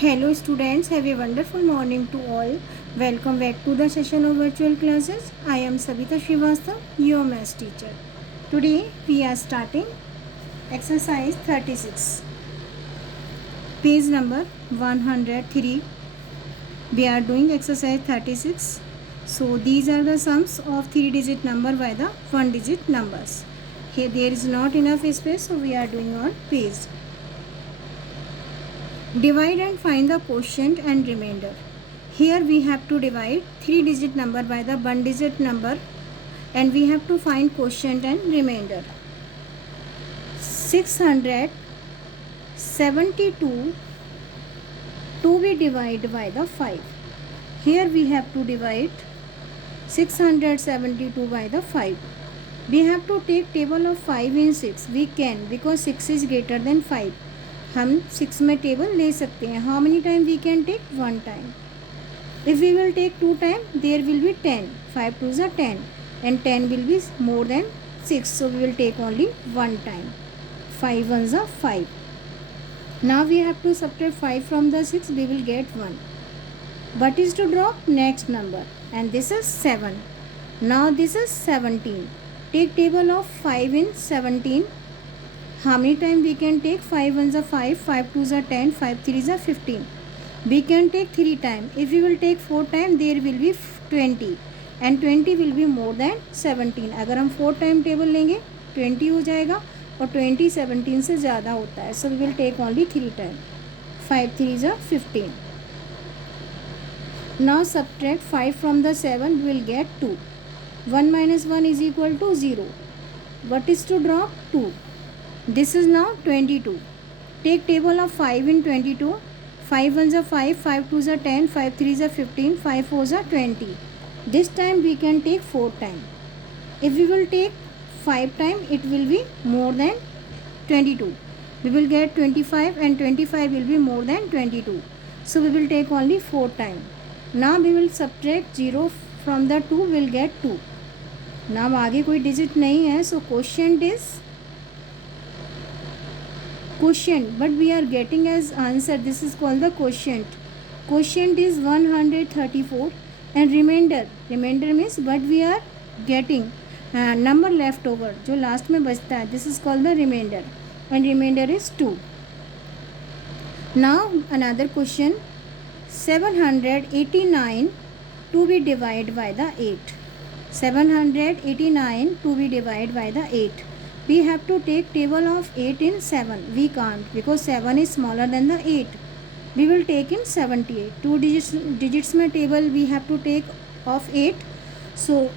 Hello students, have a wonderful morning to all. Welcome back to the session of virtual classes. I am Sabita Srivastav, your maths teacher. Today we are starting exercise 36, page number 103. We are doing exercise 36. So these are the sums of 3-digit number by the 1-digit numbers. Here there is not enough space, so we are doing on page. Divide and find the quotient and remainder. Here we have to divide 3-digit number by the 1-digit number and we have to find quotient and remainder. 672 to be divided by the 5. Here we have to divide 672 by the 5. We have to take table of 5 in 6. We can because 6 is greater than 5. हम 6 में table ले सकते हैं. How many time we can take? 1 time. If we will take 2 time, there will be 10. 5 2s are 10 and 10 will be more than 6. So we will take only 1 time. 5 1s are 5. Now we have to subtract 5 from the 6. We will get 1. But is to drop next number and this is 7. Now this is 17. Take table of 5 in 17. How many time we can take? 5 1s are 5, 5 2s are 10, 5 3s are 15. We can take 3 time. If we will take 4 time, there will be 20 and 20 will be more than 17. अगर हम 4 time table लेंगे 20 हो जाएगा और 20 17 से ज़्यादा होता है. So we will take only 3 time. 5 3s are 15. Now subtract 5 from the 7. We will get 2. 1 minus 1 is equal to 0. What is to drop? 2. This is now 22. Take table of 5 in 22. 5 1s are 5, 5 2s are 10, 5 3s are 15, 5 4s are 20. This time we can take 4 time. If we will take 5 time, it will be more than 22. We will get 25 and 25 will be more than 22. So we will take only 4 time. Now we will subtract 0 from the 2, we will get 2. Now आगे कोई digit नहीं है, so quotient is quotient, but we are getting as answer. This is called the quotient. Quotient is 134 and remainder means what we are getting number left over जो last में बचता है. This is called the remainder and remainder is 2. Now another question. 789 to be divided by the 8. 789 to be divided by the 8. We have to take table of 8 in 7. We can't because 7 is smaller than the 8. We will take in 78. 2 digits में table we have to take of 8. So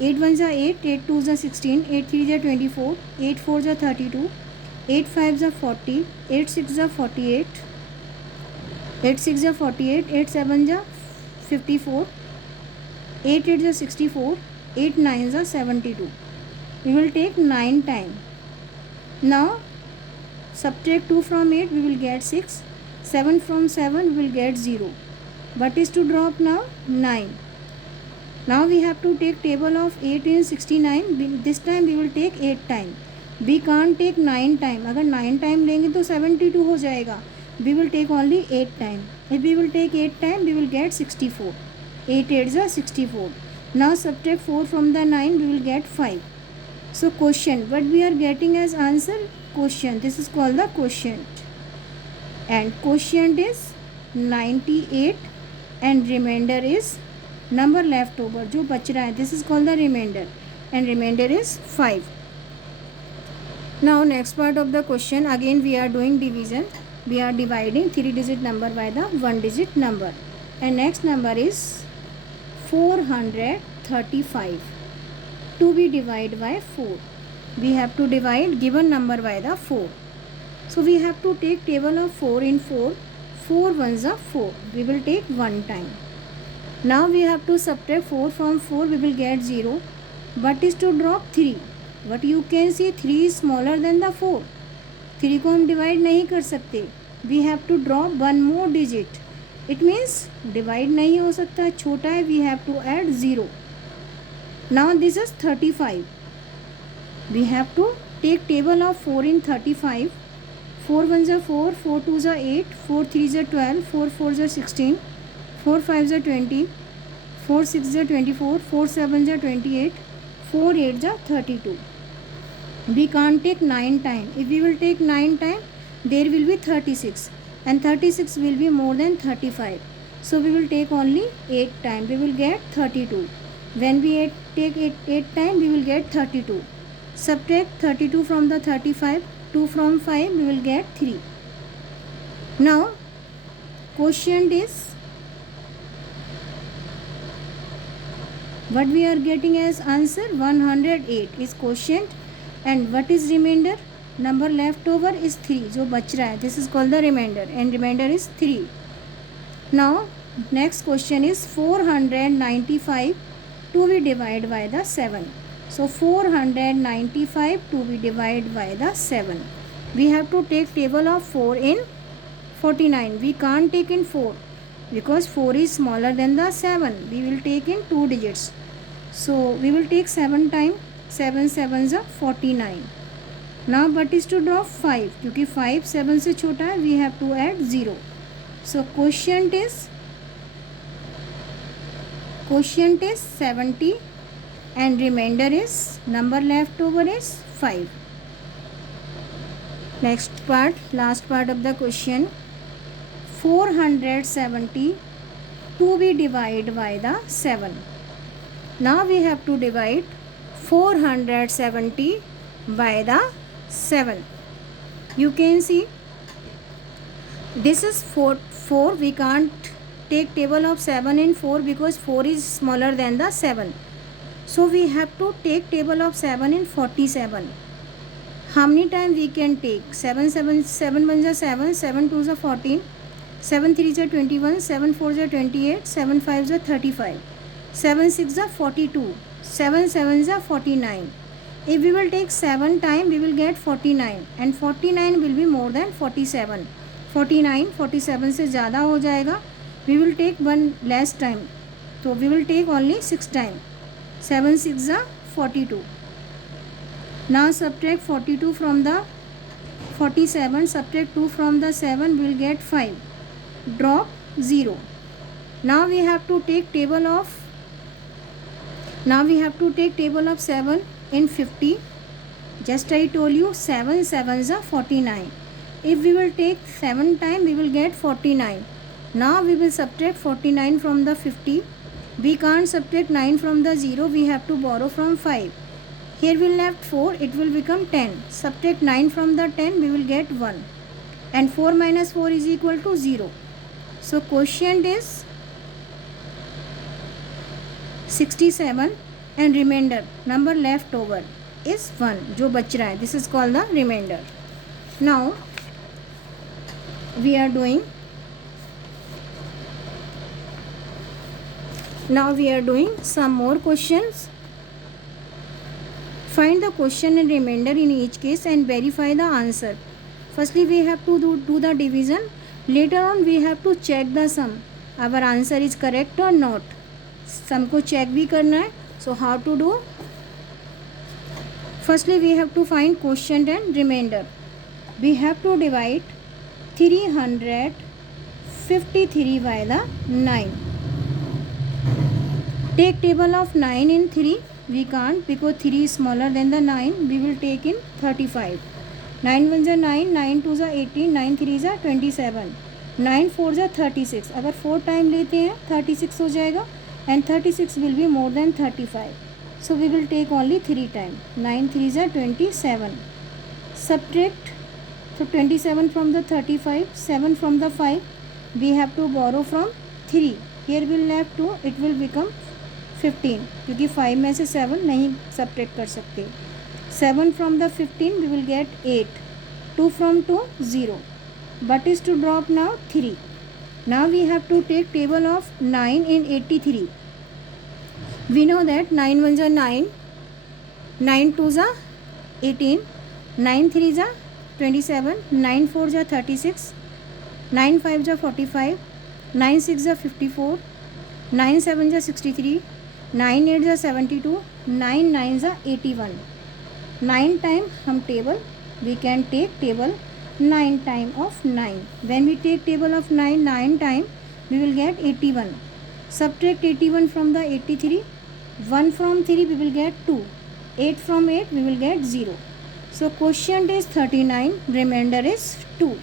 8 1s are 8, 8 2s are 16, 8 3s are 24, 8 4s are 32, 8 5s are 40, 8 6s are 48, 8 6s are 48, 8 7s are 54, 8 8s are 64, 8 9s are 72. We will take 9 time. Now subtract 2 from 8, we will get 6. 7 from 7, we will get 0. What is to drop now? 9. Now we have to take table of 8 in 69. This time we will take 8 time. We can't take 9 time. अगर 9 time लेंगे तो 72 हो जाएगा. We will take only 8 time. If we will take 8 time, we will get 64. 8 8s are 64. Now subtract 4 from the 9, we will get 5. So quotient, what we are getting as answer? Quotient. This is called the quotient. And quotient is 98 and remainder is number left over जो बच रहा है. This is called the remainder and remainder is 5. Now next part of the question, again we are doing division. We are dividing 3-digit number by the 1-digit number. And next number is 435 to be divided by 4. We have to divide given number by the 4. So we have to take table of 4 in 4. 4 1s are 4. We will take 1 time. Now we have to subtract 4 from 4. We will get 0. But is to drop 3. But you can see 3 is smaller than the 4. 3 को हम divide नहीं कर सकते. We have to drop one more digit. It means divide नहीं हो सकता, छोटा है. We have to add 0. Now this is 35. We have to take table of 4 in 35. 4 1 जा 4, 4 2 जा 8, 4 3 जा 12, 4 4 जा 16, 4 5 जा 20, 4 6 जा 24, 4 7 जा 28, 4 8 जा 32. We can't take 9 time. If we will take 9 time, there will be 36, and 36 will be more than 35. So we will take only 8 time. We will get 32. When we take 8 time, we will get 32. Subtract 32 from the 35. 2 from 5, we will get 3. Now quotient is what we are getting as answer 108 is quotient, and what is remainder? Number left over is 3. जो बच रहा है, this is called the remainder, and remainder is 3. Now next question is 495 to be divided by the 7. So 495 to be divided by the 7. We have to take table of 4 in 49. We can't take in 4 because 4 is smaller than the 7. We will take in 2 digits. So we will take 7 time. 7 7 is 49. Now but is to drop 5 क्योंकि 5 7 से छोटा है. We have to add 0. So quotient is 70, and remainder is number left over is 5. Next part, last part of the question, 470 to be divided by the 7. Now we have to divide 470 by the 7. You can see this is 4. We can't take table of 7 in 4 because 4 is smaller than the 7. So we have to take table of 7 in 47. How many time we can take? 7 7 7 1 is 7, 7 2 is 14, 7 3 is 21, 7 4 is 28, 7 5 is 35, 7 6 is 42, 7 7 is 49. If we will take 7 time, we will get 49, and 49 will be more than 47. 49 47 से ज़्यादा हो जाएगा. We will take 1 less time, so we will take only 6 time. 7 6 is 42. Now subtract 42 from the 47. Subtract 2 from the 7. We will get 5. Drop 0. Now we have to take table of 7 in 50. Just I told you 7 7 is 49. If we will take 7 time, we will get 49. Now we will subtract 49 from the 50. We can't subtract 9 from the 0. We have to borrow from 5. Here we left 4. It will become 10. Subtract 9 from the 10. We will get 1. And 4 minus 4 is equal to 0. So quotient is 67, and remainder number left over is 1. जो बच रहा है, this is called the remainder. Now we are doing some more questions. Find the question and remainder in each case and verify the answer. Firstly we have to do the division. Later on we have to check the sum. Our answer is correct or not. Sum को check भी करना है. So how to do? Firstly we have to find quotient and remainder. We have to divide 353 by the 9. Take table of 9 in 3. We can't because 3 is smaller than the 9. We will take in 35. 9 1 is 9, 9 2 is 18, 9 3 is 27, 9 4 is 36. अगर 4 time लेते हैं 36 हो जाएगा, and 36 will be more than 35. So we will take only 3 time. 9 3 is 27. Subtract 27 from the 35, 7 from the 5. We have to borrow from 3. Here we will left 2. It will become 15 क्योंकि 5 में से 7 नहीं subtract कर सकते. 7 from the 15 we will get 8. 2 from 2 0. But is to drop now 3. Now we have to take table of 9 in 83. We know that 9 1 is 9, 9 2 is 18, 9 3 is 27, 9 4 is 36, 9 5 is 45, 9 6 is 54, 9 7 is 63, 9 8 is 72, 9 9 is 81. 9 time हम table we can take table 9 time of 9. When we take table of 9 time, we will get 81. Subtract 81 from the 83. 1 from 3 we will get 2. 8 from 8 we will get 0. So quotient is 39, remainder is 2.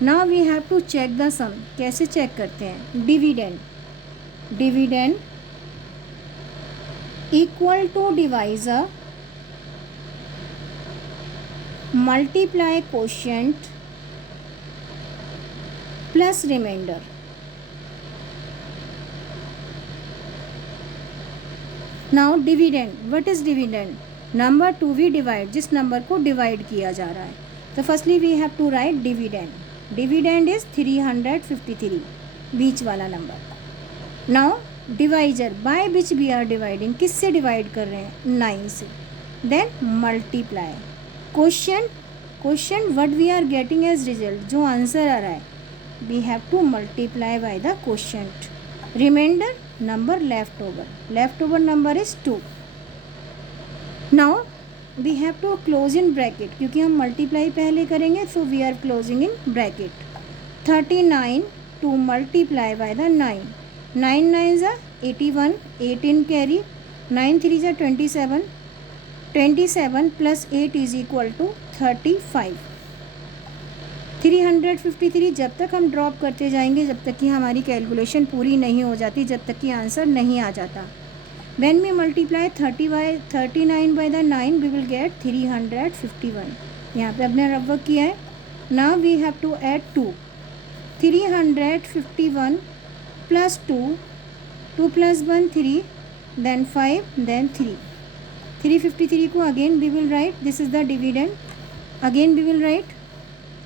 Now we have to check the sum. कैसे check करते हैं? Dividend equal to divisor multiply quotient plus remainder. Now dividend, what is dividend? Number two we divide, जिस number को divide किया जा रहा है. तो firstly we have to write dividend is 353, बीच वाला number. Now divisor by which we are dividing, किससे डिवाइड कर रहे हैं? 9 से. Then multiply question what we are getting as result, जो आंसर आ रहा है we have to multiply by the quotient. Remainder number left over number is 2. now we have to close in bracket, क्योंकि हम multiply पहले करेंगे, so we are closing in bracket. 39 to multiply by the 9. 9 9s are 81, 18 carry, 9 3s are 27, 27 plus 8 is equal to 35. 353 जब तक हम drop करते जाएंगे, जब तक कि हमारी कैलकुलेशन पूरी नहीं हो जाती, जब तक कि आंसर नहीं आ जाता. When we multiply 39 by the 9 we will get 351. यहाँ पे अपने रफ वर्क किया है. Now we have to add 2. 351 plus 2 plus 1 3, then 5, then 3. 353 को again we will write, this is the dividend. Again we will write,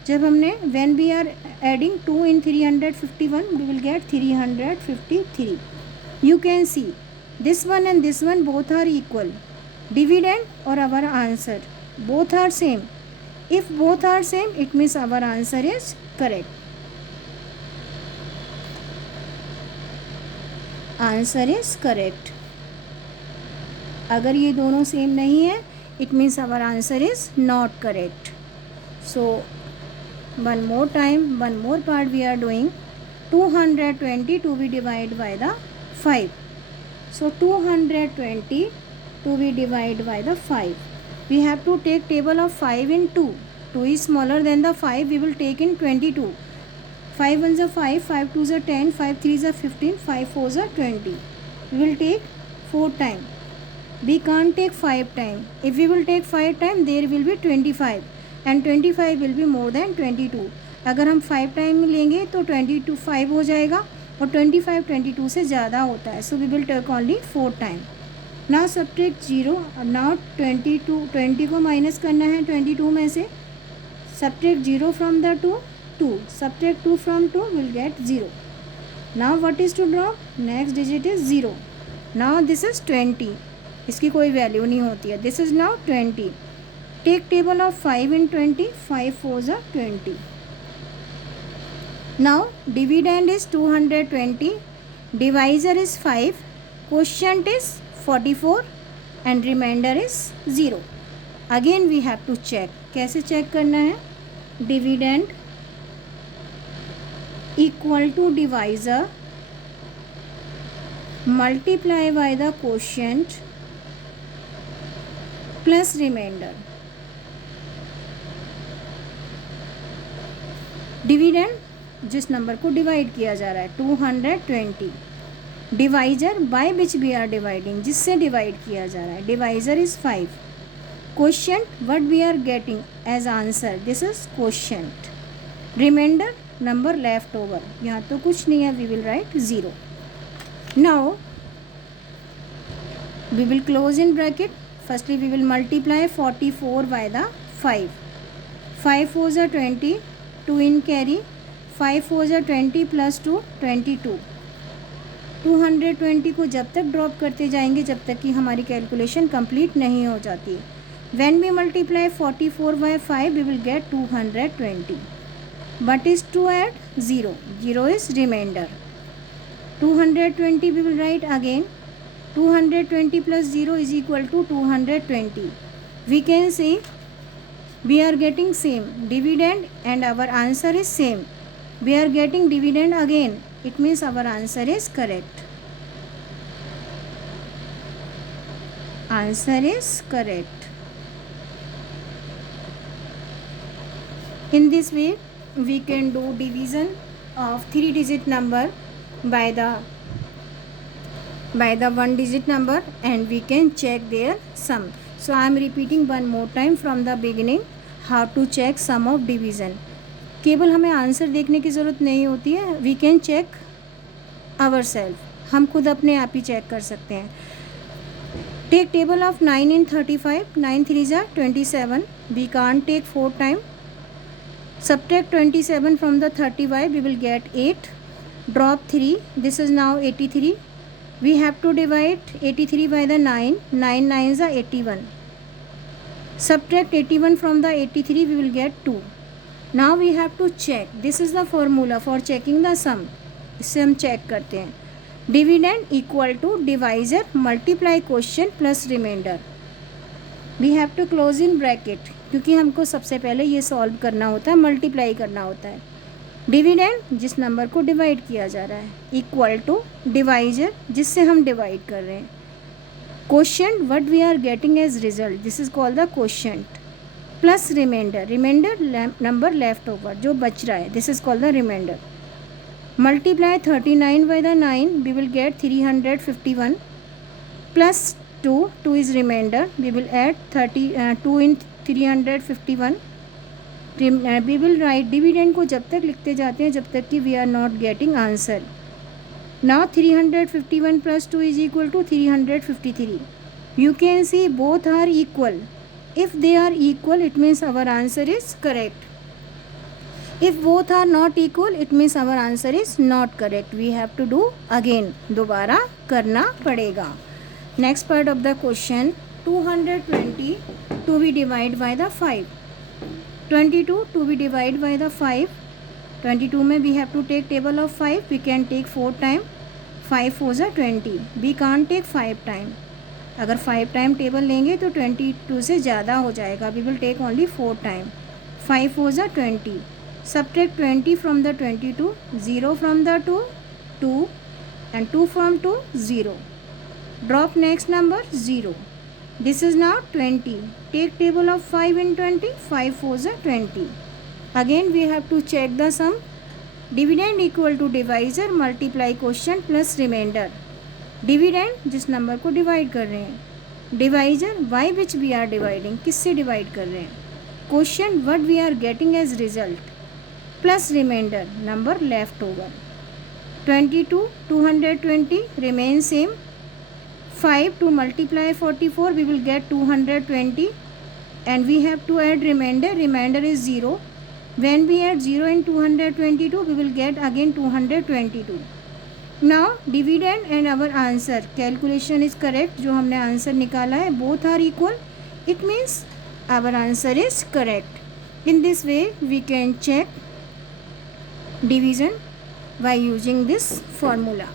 जब हमने when we are adding 2 in 351 we will get 353. you can see this one and this one both are equal. dividend or our answer both are same. if both are same it means our answer is correct. answer is correct. अगर ये दोनों same नहीं है it means our answer is not correct. so one more time, one more part we are doing. 220 to be divided by the 5. so 220 to be divided by the 5. we have to take table of 5 in 2. 2 is smaller than the 5, we will take in 22. 5 1s are 5, 5 2s are 10, 5 3s are 15, 5 4s are 20. we will take 4 time. we can't take 5 time. if we will take 5 time there will be 25 and 25 will be more than 22. अगर हम 5 time लेंगे तो 22 5 हो जाएगा और 25 22 से ज़्यादा होता है. So we will take only 4 time. Now subtract 0. Now 20 को माइनस करना है 22 में से. Subtract 0 from the 2. Subtract 2 from 2 will get 0. Now what is to drop, next digit is 0. Now this is 20, इसकी कोई वैल्यू नहीं होती है. This is now 20. Take table of 5 in 20. 5 4s are 20. Now dividend is 220. Divisor is 5. Quotient is 44 and remainder is 0. Again we have to check. कैसे check करना है? Dividend equal to divisor multiply by the quotient plus remainder. Dividend जिस number को divide किया जा रहा है 220. Divisor by which we are dividing, जिससे डिवाइड किया जा रहा है. Divisor is 5. Quotient what we are getting as answer, this is quotient. Remainder number left over, यहाँ तो कुछ नहीं है, we will write 0. Now we will close in bracket. Firstly we will multiply 44 by the 5. 5 4s are 20, 2 in carry, 5 4s are 20 plus 2 22. 220 को जब तक drop करते जाएंगे जब तक कि हमारी कैलकुलेशन कंप्लीट नहीं हो जाती. When we multiply 44 by 5 we will get 220. What is to add? 0. 0 is remainder. 220 we will write again. 220 plus 0 is equal to 220. We can say We are getting same dividend and our answer is same. We are getting dividend again. It means our answer is correct. Answer is correct. In this way, we can do division of 3-digit number by the 1-digit number, and we can check their sum. So I am repeating one more time from the beginning how to check sum of division. केवल हमें answer देखने की ज़रूरत नहीं होती है. We can check ourself. हम खुद अपने आप ही चेक कर सकते हैं. Take table of 9 in 35. 9 3s are 27. We can't take 4 time. Subtract 27 from the 35. We will get 8. Drop 3. This is now 83. We have to divide 83 by the 9. 9 9s are 81. Subtract 81 from the 83. We will get 2. Now we have to check. This is the formula for checking the sum. इससे हम check करते हैं. Dividend equal to divisor multiply question plus remainder. We have to close in bracket, क्योंकि हमको सबसे पहले ये solve करना होता है, मल्टीप्लाई करना होता है. डिविडेंड जिस नंबर को डिवाइड किया जा रहा है, इक्वल टू डिवाइजर जिससे हम डिवाइड कर रहे हैं. Quotient what we are getting as result, this is called the quotient, plus remainder. Remainder number left over जो बच रहा है, this is called the remainder. Multiply 39 by the 9. We will get 351 plus 2. 2 is remainder. We will add 2 in 351. We will write dividend को जब तक लिखते जाते हैं जब तक कि we are not getting answer. Now 351 plus 2 is equal to 353. You can see both are equal. If they are equal, it means our answer is correct. If both are not equal, it means our answer is not correct. We have to do again. दोबारा करना पड़ेगा. Next part of the question. 220 to be divided by the 5. 22 to be divided by the 5. 22 में we have to take table of 5. We can take 4 time. 5 4s are 20. We can't take 5 time. अगर 5 time table लेंगे तो 22 से ज़्यादा हो जाएगा. We will take only 4 time. 5 4s are 20. Subtract 20 from the 22. 0 from the 2, 2, and 2 from 2, 0. Drop next number 0. This is now 20. Take table of 5 in 20. 5 4s are 20. Again we have to check the sum. Dividend equal to divisor multiply quotient plus remainder. Dividend जिस number को divide कर रहे हैं, divisor by which we are dividing किससे divide कर रहे हैं, quotient what we are getting as result, plus remainder number left over. 22 220 remain same. 5 to multiply 44 we will get 220, and we have to add remainder. Remainder is 0. When we add 0 in 222 we will get again 222. Now dividend and our answer calculation is correct. जो हमने answer निकाला है both are equal. It means our answer is correct. In this way we can check division by using this formula.